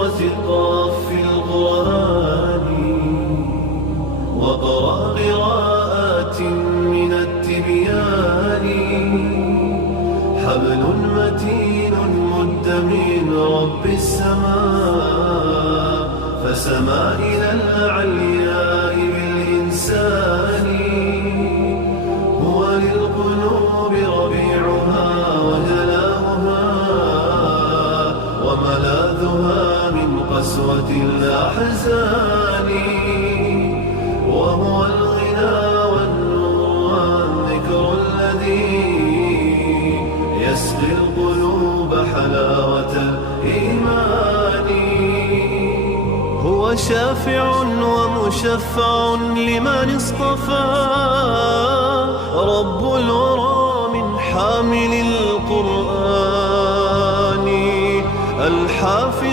سورة قاف في القرآن وقرأ قراءات من التبيان. حبل متين مد من رب السماء فسما إلى العلياء بالإنسان. هو للقلوب ربيعها وجلاؤها وملاذها من قسوة الأحزان. وهو الغنى والنور والذكر الذي يسقي القلوب حلاوة الإيمان. هو شافع ومشفع لمن اصطفى رب الورى من حامل القرآن. الحافظ